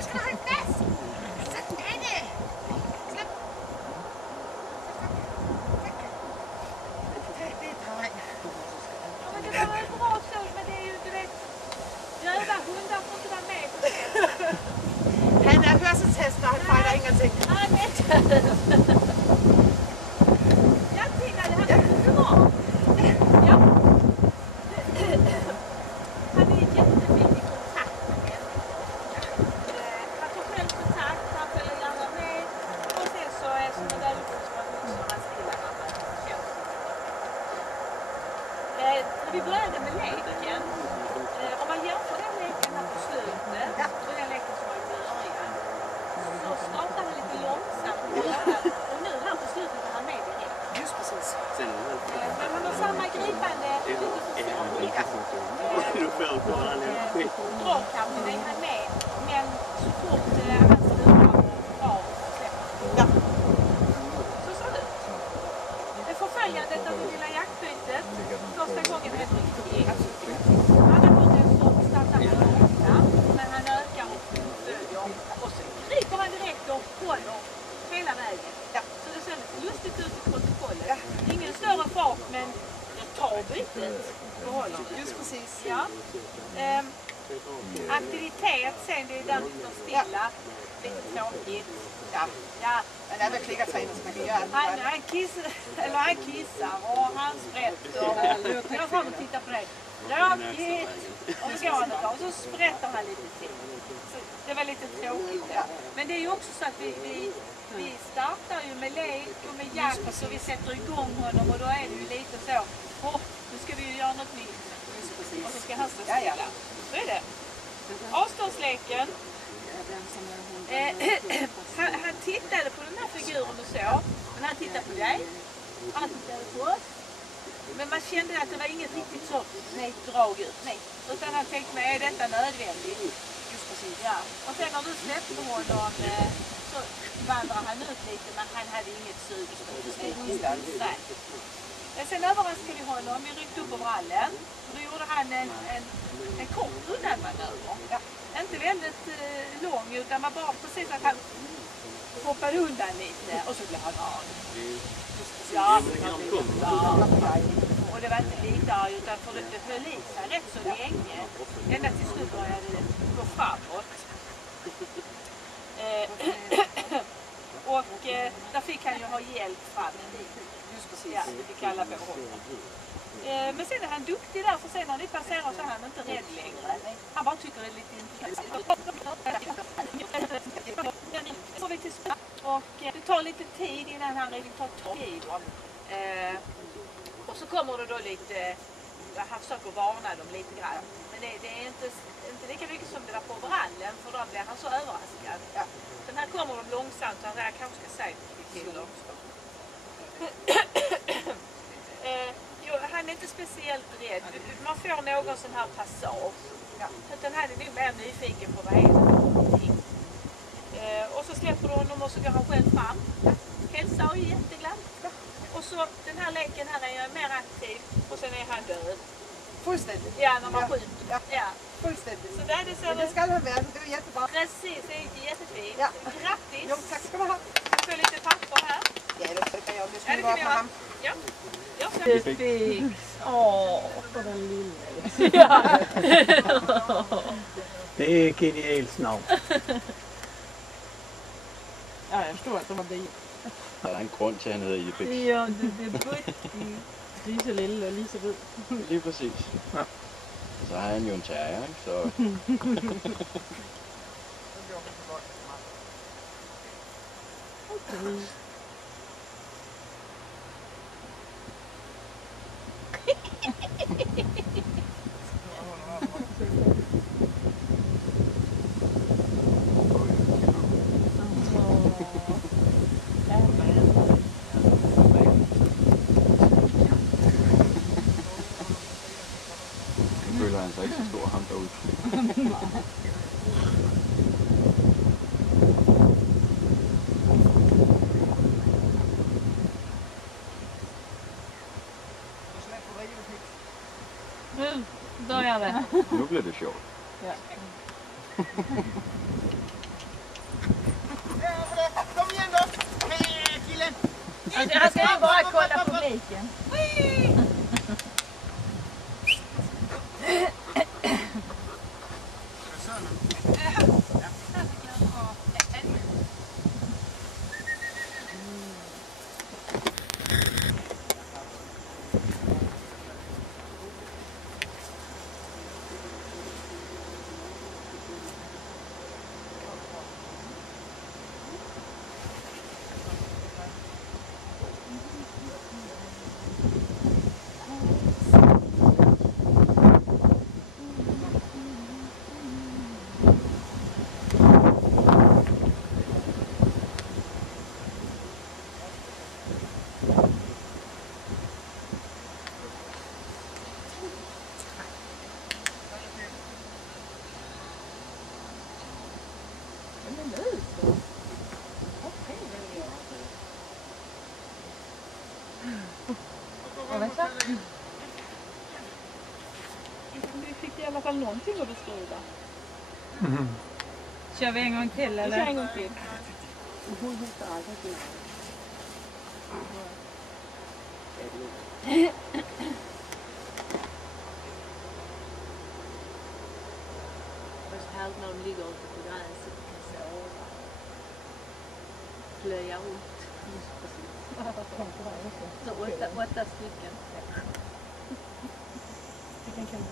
skal vi tage den? Skal vi tage den? Skal vi tage den? Han er hørselstester, han fejler ingenting. Jag tvingade han till bra. Ja. Han är jättefin i kontakt med henne. Han tog själv kontakt, han följer gärna med. Och sen så är som en välkomstman också hans lilla när vi började med leken, om man jämför den leken här på slutet och den leken som var i början, så startar han lite långsamt och nu här på slutet är han med direkt. Just precis. Men han har samma gripande dragkraften är han med, men så fort han slutar bra och släpper. Ja. Så ser det ut. Det förföljandet av det lilla jaktbytet första gången är riktigt. Han har fått en stopp, startar med långsamt, men han ökar och följer. Och så griper han direkt och håller hela vägen. Ja. Så det ser lite lustigt ut i protokollet. Ja. Ingen större fart, men det tar bytet. Just precis. Ja. Aktivitet sen, det är där det står stilla. Lite tråkigt. Ja. Ja. Men det är väl klickarträning som man kan göra. Han kissar och han sprätter. Och jag fram och tittar på det. Tråkigt. Och så går han ett tag och så sprätter han lite till. Så det var lite tråkigt. Ja. Men det är ju också så att vi startar ju med lek och med jakt så vi sätter igång honom och då är det ju lite så. Nu ska vi ju göra något nytt. Och så ska han stå stilla. Så är det. Avståndsleken. Han tittade på den här figuren och så. Men han tittade på dig. Han tittade på oss. Men man kände att det var inget riktigt så drag ut. Nej. Utan han tänkte, är detta nödvändigt? Just precis. Ja. Och sen när du släppte honom så vandrade han ut lite, men han hade inget sug. Sen överraskade vi honom. Vi ryckte upp på brallen. Och då gjorde han en kort undanmanöver. Ja. Inte väldigt lång, utan man bara precis att han hoppade undan lite. Och så blev han arg. Ja, och det var inte lite arg, utan för det höll i sig rätt så länge. Ända till slut började det gå framåt. Och där fick han ju ha hjälp fram en bit. Just precis. Ja, det fick alla på honom. Men sen är han duktig där, för sen när ni passerar så är han inte rädd längre. Han bara tycker det är lite intressant. Och det tar lite tid innan han riktigt tar tag i dem. Och så kommer det då lite, han försöker varna dem lite grann. Men det är inte lika mycket som det var på brallen, för då blir han så överraskad. Ja. Sen här kommer de långsamt, och jag kanske ska säga till dem. Han är inte speciellt rädd. Man får någon sån här passage. Ja. Utan han är nog mer nyfiken på vad är det för någonting. Och så släpper du honom och så går han själv fram. Hälsar och är jätteglatt. Och så den här leken här är jag mer aktiv. Och sen är han död. Fullständigt. Ja, när man skjuter. Ja. Fullständigt. Så där det ska han med. Det är jättebra. Precis, det är jättefint. Ja. Grattis. Jo, tack ska du ha. Jag får lite papper här. Ja, det kan jag. Nu ska det vi vara kan på vi ham. Ja. Fix. För den lilla. Ja. Det är genialt snart. Ja, jag förstår att de har blivit. Der er en grund til, at han hedder Ibix. Ja, det er budt. Lige så lille og lige så rød. Lige præcis. Ja. Og så har han jo en terrier, ikke? Så... Okay. ham derude. Nu börjar det. Nu bliver det sjovt. Ja. Kom igen då! Hej killen! Alltså, han ska ju bara kolla publiken. Vi fick i alla fall någonting att beskriva. Kör vi en gång till Vi eller? kör en gång till. Speciellt när de ligger ute på gräset och kan sova. Plöja ut. Så 8 stycken. Vi kan kanske